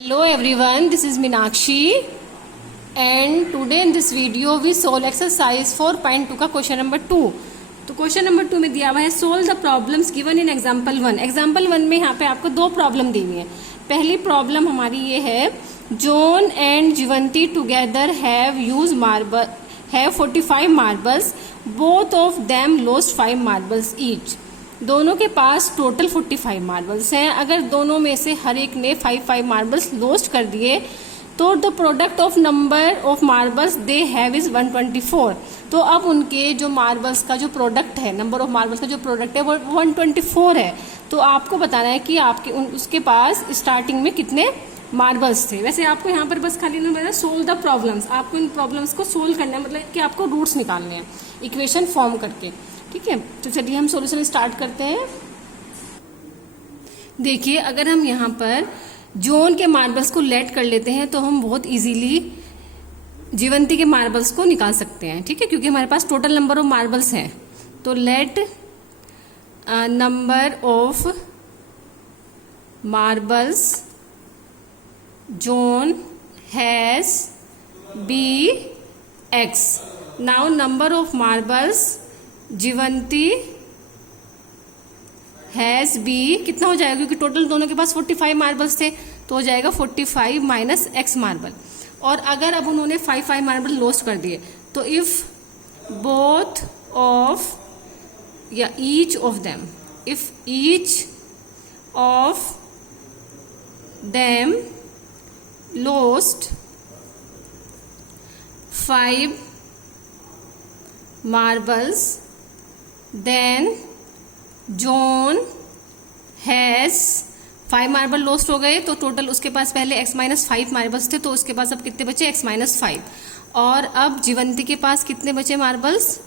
Hello everyone, this is Meenakshi and today in this video we solve exercise 4.2 का question number 2। तो question number 2 में दिया हुआ है solve the problems given in example 1। Example 1 में यहाँ पे आपको दो प्रॉब्लम दी हुई है। पहली प्रॉब्लम हमारी ये है, John and Jivanti together have 45 marbles, both of them lost 5 marbles each. दोनों के पास टोटल 45 मार्बल्स हैं। अगर दोनों में से हर एक ने 5 मार्बल्स लॉस्ट कर दिए तो the product of number of marbles they have is 124। तो अब उनके जो मार्बल्स का जो प्रोडक्ट है, नंबर ऑफ मार्बल्स का जो प्रोडक्ट है वो 124 है। तो आपको बताना है कि आपके उसके पास स्टार्टिंग में कितने मार्बल्स थे। वैसे आपको यहाँ पर बस खाली ना सोल्व द प्रॉब्लम्स, आपको इन प्रॉब्लम्स को सोल्व करना है, मतलब कि आपको रूट्स निकालने हैं इक्वेशन फॉर्म करके। ठीक है, तो चलिए हम सॉल्यूशन स्टार्ट करते हैं। देखिए, अगर हम यहाँ पर जॉन के मार्बल्स को लेट कर लेते हैं तो हम बहुत इजीली जीवंती के मार्बल्स को निकाल सकते हैं। ठीक है, क्योंकि हमारे पास टोटल नंबर ऑफ मार्बल्स हैं। तो let number of marbles John has be x. Now number of marbles Jeevanti has be कितना हो जाएगा, क्योंकि टोटल दोनों के पास 45 मार्बल्स थे, तो हो जाएगा 45 माइनस एक्स मार्बल। और अगर अब उन्होंने 5 मार्बल लॉस्ट कर दिए तो इफ बोथ ऑफ या each of them, if each of them lost 5 marbles, then John has 5 marble lost हो गए। तो टोटल उसके पास पहले x माइनस 5 मार्बल्स थे, तो उसके पास अब कितने बचे, x माइनस 5। और अब जीवंती के पास कितने बचे मार्बल्स,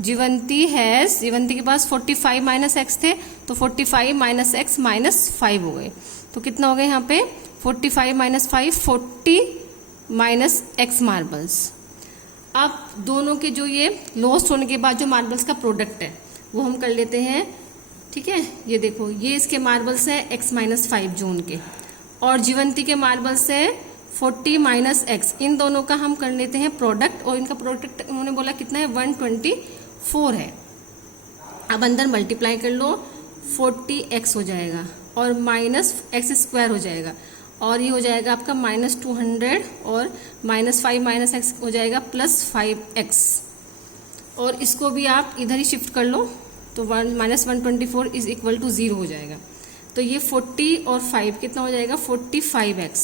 जीवंती के पास 45 माइनस x थे, तो 45 माइनस x माइनस 5 हो गए। तो कितना हो गया यहाँ पे 45 माइनस 5, 40 माइनस x मार्बल्स। अब दोनों के जो ये लॉस्ट होने के बाद जो मार्बल्स का प्रोडक्ट है वो हम कर लेते हैं। ठीक है, ये देखो, ये इसके मार्बल्स हैं x माइनस 5 जॉन के, और जीवंती के मार्बल्स है 40 माइनस x। इन दोनों का हम कर लेते हैं प्रोडक्ट, और इनका प्रोडक्ट उन्होंने बोला कितना है, 124 है। अब अंदर मल्टीप्लाई कर लो, 40x हो जाएगा और माइनस एक्स स्क्वायर हो जाएगा, और ये हो जाएगा आपका माइनस 200, और माइनस 5 माइनस एक्स हो जाएगा प्लस 5x। और इसको भी आप इधर ही शिफ्ट कर लो, तो माइनस 124 इज इक्वल टू 0 हो जाएगा। तो ये 40 और 5 कितना हो जाएगा, 45x,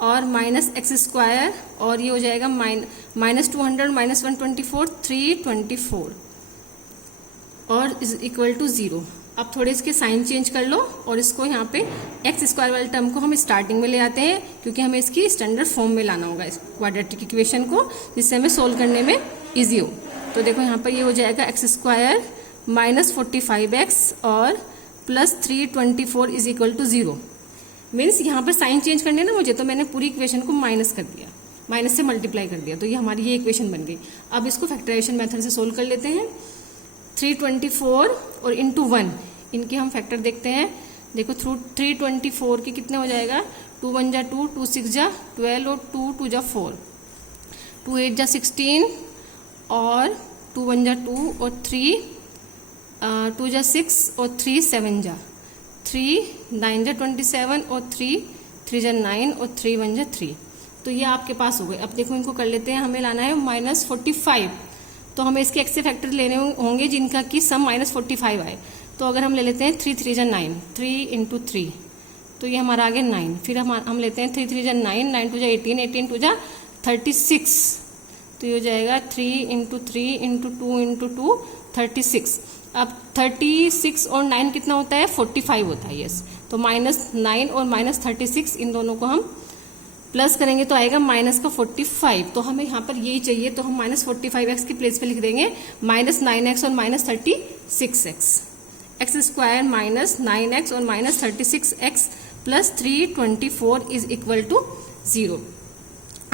और माइनस एक्स स्क्वायर, और ये हो जाएगा माइनस 200 माइनस 124 324, और इज इक्वल टू 0। अब थोड़े इसके साइन चेंज कर लो, और इसको यहाँ पे एक्स स्क्वायर वाले टर्म को हम स्टार्टिंग में ले आते हैं, क्योंकि हमें इसकी स्टैंडर्ड फॉर्म में लाना होगा इस क्वाड्रेटिक इक्वेशन को, जिससे हमें सोल्व करने में इजी हो। तो देखो यहाँ पर ये हो जाएगा एक्स स्क्वायर माइनस 45x और plus 324 is equal to 0। Means यहाँ पर साइन चेंज करने ना मुझे, तो मैंने पूरी इक्वेशन को माइनस कर दिया, माइनस से मल्टीप्लाई कर दिया, तो ये हमारी ये इक्वेशन बन गई। अब इसको फैक्टराइजेशन मेथड से सोल्व कर लेते हैं। 324 और इंटू 1, इनके हम फैक्टर देखते हैं। देखो, थ्रू 324 के कितने हो जाएगा, 2 1 जा 2, 2 6 जा 12, और 2 2 जा 4, 2 8 जा 16, और 2 1 जा 2, और 3 2 जा 6, और 3 7 जा 3, 9 जा 27, और 3 3 जा 9, और 3 1 जा 3। तो ये आपके पास हो गए। अब देखो, इनको कर लेते हैं। हमें लाना है माइनस 45, तो हमें इसके एक्स से फैक्टर लेने होंगे जिनका कि सम माइनस 45 आए। तो अगर हम ले लेते हैं 3 3 जा 9, 3 इंटू 3, तो ये हमारा आ गया 9। फिर हम लेते हैं 3 3 जा 9, 9 2 जा 18, 18 2 जा 36, तो ये हो जाएगा 3 इंटू 3 इंटू 2 इंटू 2 36। अब 36 और 9 कितना होता है, 45 होता है। यस, तो माइनस 9 और माइनस 36 इन दोनों को हम प्लस करेंगे तो आएगा माइनस का 45। तो हमें यहाँ पर यही चाहिए, तो हम माइनस 45x की प्लेस पे लिख देंगे माइनस 9x और minus 36x। X square minus 9x और minus 36x plus 324 is equal to 0।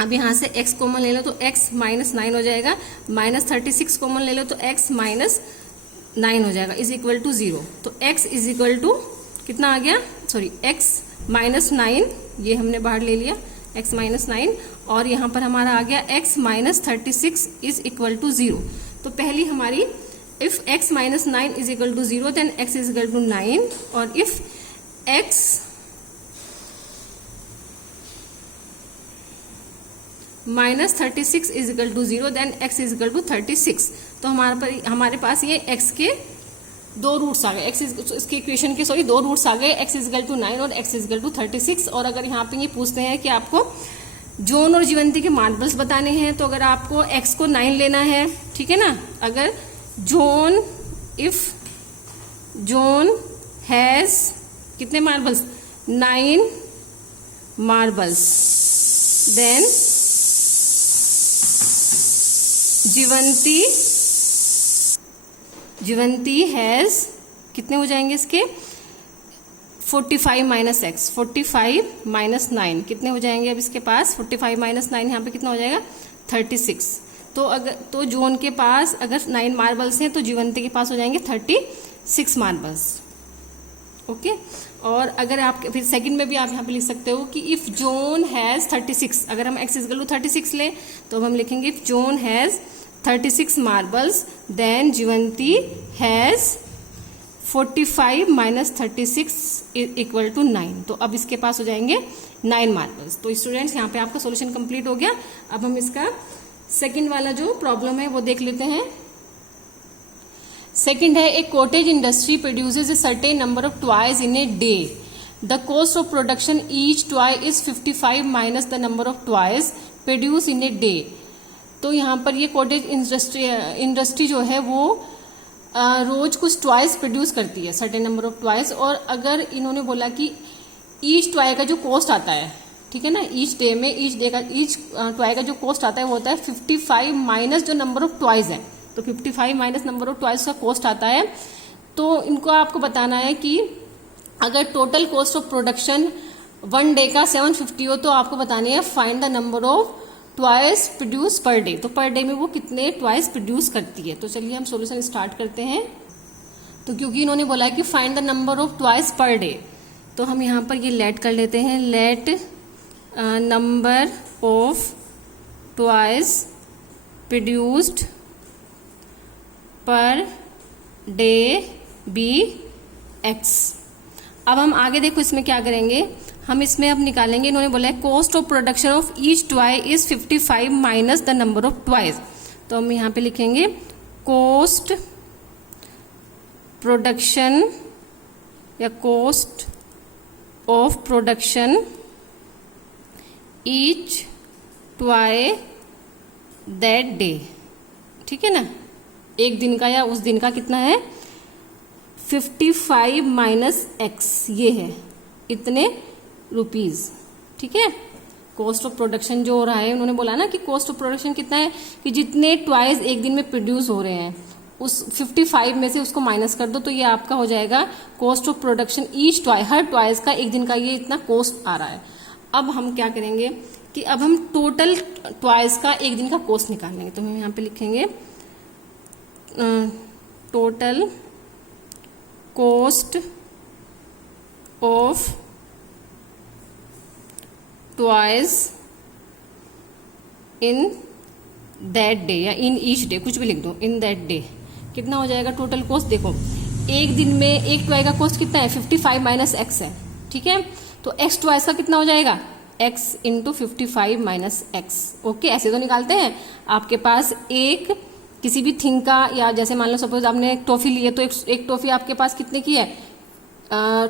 अब यहाँ से x कॉमन ले लो तो x माइनस 9 हो जाएगा, माइनस 36 कॉमन ले लो तो x माइनस 9 हो जाएगा, इज इक्वल टू 0। तो x इज इक्वल टू कितना आ गया, सॉरी x माइनस 9 ये हमने बाहर ले लिया x माइनस 9, और यहाँ पर हमारा आ गया x minus 36 is equal to 0। तो पहली हमारी if x minus 9 is equal to 0 then x is equal to 9, और if x minus 36 is equal to 0 then x is equal to 36। तो हमारे पास ये x के दो रूट्स आ गए, इसके इक्वेशन के दो रूट्स आ गए, x इज इक्वल टू 9 और x इज इक्वल टू 36। और अगर यहाँ पे ये पूछते हैं कि आपको जॉन और जीवंती के मार्बल्स बताने हैं, तो अगर आपको x को 9 लेना है, ठीक है ना, अगर जॉन इफ जॉन हैज कितने marbles 9 marbles, then Jeevanti has कितने हो जाएंगे इसके 45 माइनस एक्स, 45 माइनस 9 कितने हो जाएंगे अब इसके पास 45 माइनस 9 यहाँ पे कितना हो जाएगा 36। तो जॉन के पास अगर 9 मार्बल्स हैं तो जीवंती के पास हो जाएंगे 36 मार्बल्स। ओके, और अगर आप फिर सेकंड में भी आप यहाँ पे लिख सकते हो कि इफ जॉन हैज 36, अगर हम x इक्वल टू 36 ले तो हम लिखेंगे if John has 36 marbles then Jeevanti has 45 minus 36 equal to 9। तो अब इसके पास हो जाएंगे 9 मार्बल्स। तो स्टूडेंट्स यहाँ पे आपका सॉल्यूशन कंप्लीट हो गया। अब हम इसका सेकंड वाला जो प्रॉब्लम है वो देख लेते हैं। सेकंड है, a cottage industry produces a certain number of toys in a day. The cost of production each toy is 55 minus the number of toys produce in a day. तो यहाँ पर ये कॉटेज इंडस्ट्री जो है वो रोज कुछ toys produce करती है, सर्टेन नंबर ऑफ टॉयज, और अगर इन्होंने बोला कि ईच टॉय का जो कॉस्ट आता है, ठीक है ना, ईच टॉय का जो कॉस्ट आता है वो होता है 55 माइनस जो नंबर ऑफ टॉयज है, तो 55 माइनस नंबर ऑफ टॉयज का कॉस्ट आता है। तो इनको आपको बताना है कि अगर total cost of production 1 day का 750 हो तो आपको बतानी है find the number of twice produce पर डे। तो पर डे में वो कितने ट्वाइस प्रोड्यूस करती है। तो चलिए हम सॉल्यूशन स्टार्ट करते हैं। तो क्योंकि इन्होंने बोला है कि find the number of twice per day, तो हम यहाँ पर ये लेट कर लेते हैं, let number of twice produced per day be x. अब हम आगे देखो इसमें क्या करेंगे, हम इसमें अब निकालेंगे, इन्होंने बोला है cost of production of each toy is 55 minus the number of toys. तो हम यहाँ पे लिखेंगे कॉस्ट प्रोडक्शन या cost of production each toy that day, ठीक है ना, एक दिन का या उस दिन का कितना है 55 माइनस एक्स, ये है इतने रुपीज, ठीक है। कॉस्ट ऑफ प्रोडक्शन जो हो रहा है, उन्होंने बोला ना कि कॉस्ट ऑफ प्रोडक्शन कितना है कि जितने टॉयज एक दिन में प्रोड्यूस हो रहे हैं उस 55 में से उसको माइनस कर दो, तो ये आपका हो जाएगा cost of production each toy, her toys का एक दिन का ये इतना कॉस्ट आ रहा है। अब हम क्या करेंगे कि अब हम टोटल टॉयज का एक दिन का कॉस्ट निकालेंगे। तो हम यहाँ पे लिखेंगे total cost of toys in that day या इन ईच डे, कुछ भी लिख दो, इन दैट डे कितना हो जाएगा टोटल कॉस्ट। देखो एक दिन में एक टॉय का कॉस्ट कितना है 55 माइनस एक्स है, ठीक है। तो एक्स टॉयज का कितना हो जाएगा x into 55 minus x. Okay, ऐसे तो निकालते हैं। आपके पास एक किसी भी थिंग का, या जैसे मान लो सपोज आपने एक टॉफी ली है, तो एक टॉफी आपके पास कितने की है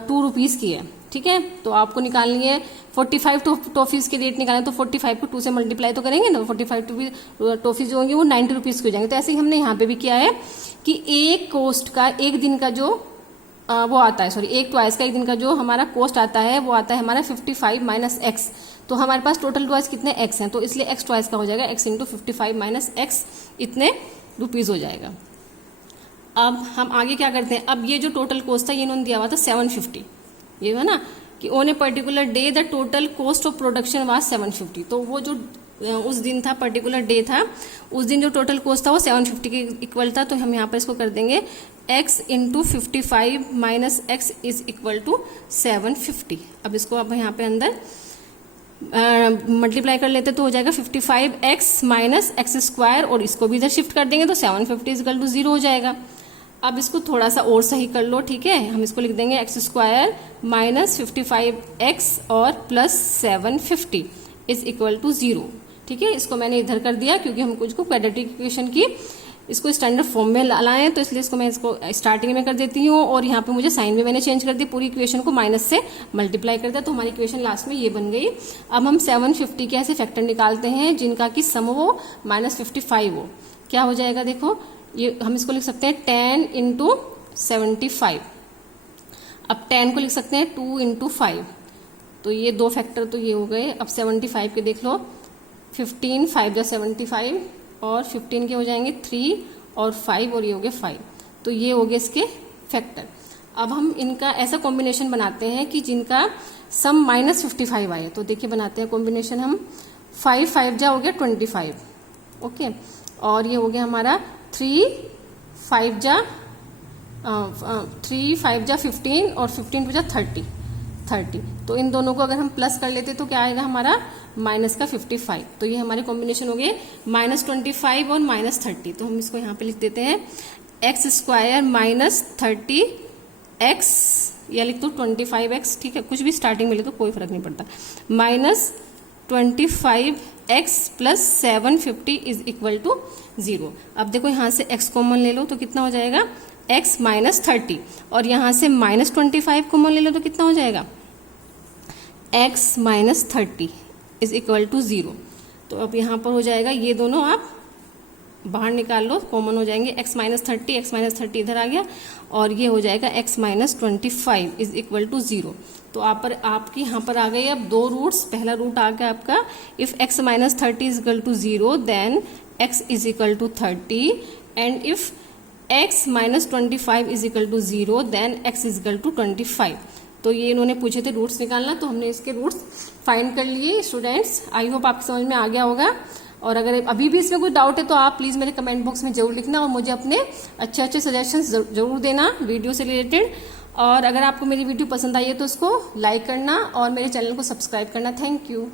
2 रुपीज की है, ठीक है। तो आपको निकालनी है 45 टॉफीज के रेट निकालने, तो 45 को 2 से मल्टीप्लाई तो करेंगे ना, 45 टॉफीज जो होंगी वो 90 रुपीज की हो जाएंगे। तो ऐसे ही हमने यहाँ पे भी किया है कि एक कॉस्ट का एक दिन का जो वो आता है, सॉरी एक ट्वाइस का एक दिन का जो हमारा कॉस्ट आता है वो आता है हमारा 55 माइनस एक्स। तो हमारे पास टोटल ट्वाइस कितने एक्स हैं, तो इसलिए एक्स ट्वाइस का हो जाएगा एक्स इंटू 55 माइनस एक्स, इतने रुपीज हो जाएगा। अब हम आगे क्या करते हैं, अब ये जो टोटल कॉस्ट था ये इन्होंने दिया हुआ था 750, ये है ना कि on a particular day the total cost of production was 750। तो वो जो उस दिन था, पर्टिकुलर डे था, उस दिन जो टोटल कॉस्ट था वो 750 के इक्वल था। तो हम यहाँ पर इसको कर देंगे x into 55 minus x is equal to 750। अब इसको अब यहाँ पे अंदर मल्टीप्लाई कर लेते तो हो जाएगा 55x माइनस एक्स स्क्वायर, और इसको भी इधर शिफ्ट कर देंगे तो 750 इजकल टू 0 हो जाएगा। अब इसको थोड़ा सा और सही कर लो, ठीक है। हम इसको लिख देंगे एक्स स्क्वायर माइनस 55x और प्लस 750 इज इक्वल टू 0, ठीक है। इसको मैंने इधर कर दिया क्योंकि हमको इसको क्वाड्रेटिक इक्वेशन की इसको स्टैंडर्ड फॉर्म में लाए, तो इसलिए इसको मैं इसको स्टार्टिंग में कर देती हूँ, और यहाँ पे मुझे साइन भी मैंने चेंज कर दी, पूरी इक्वेशन को माइनस से मल्टीप्लाई कर दिया, तो हमारी इक्वेशन लास्ट में ये बन गई। अब हम 750 के ऐसे फैक्टर निकालते हैं जिनका कि सम हो -55 हो। क्या हो जाएगा, देखो ये हम इसको लिख सकते हैं 10 इंटू 75। अब 10 को लिख सकते हैं 2 इंटू 5, तो ये दो फैक्टर तो ये हो गए। अब 75 के देख लो, 15 5 75 और 15 के हो जाएंगे 3 और 5 और ये हो गए 5, तो ये हो गए इसके फैक्टर। अब हम इनका ऐसा कॉम्बिनेशन बनाते हैं कि जिनका सम -55 आए, तो देखिए बनाते हैं कॉम्बिनेशन हम। 5 5 जा हो गया 25, ओके, और ये हो गया हमारा 3 5 जा 15 और 15 जा 30। तो इन दोनों को अगर हम प्लस कर लेते तो क्या आएगा हमारा माइनस का 55। तो ये हमारे कॉम्बिनेशन हो गए -25 और -30। तो हम इसको यहाँ पे लिख देते हैं एक्स स्क्वायर माइनस 30x, या लिख दो 25x, ठीक है, कुछ भी स्टार्टिंग में ले तो कोई फर्क नहीं पड़ता, minus 25x plus 750 is equal to 0। अब देखो यहाँ से x कॉमन ले लो तो कितना हो जाएगा x माइनस 30, और यहाँ से -25 कॉमन ले लो तो कितना हो जाएगा x minus 30 is equal to 0। तो अब यहाँ पर हो जाएगा, ये दोनों आप बाहर निकाल लो, कॉमन हो जाएंगे, x माइनस 30 इधर आ गया, और ये हो जाएगा x minus 25 is equal to 0। तो आपकी यहाँ पर आ गई अब दो रूट्स। पहला रूट आ गया आपका, if x minus 30 is equal to 0 then x is equal to 30, and if x minus 25 is equal to 0 then x is equal to 25। तो ये इन्होंने पूछे थे रूट्स निकालना, तो हमने इसके रूट्स फाइंड कर लिए स्टूडेंट्स। आई होप आपको समझ में आ गया होगा, और अगर अभी भी इसमें कोई डाउट है तो आप प्लीज़ मेरे कमेंट बॉक्स में जरूर लिखना, और मुझे अपने अच्छे सजेशंस जरूर देना वीडियो से रिलेटेड। और अगर आपको मेरी वीडियो पसंद आई है तो उसको लाइक करना और मेरे चैनल को सब्सक्राइब करना। Thank you.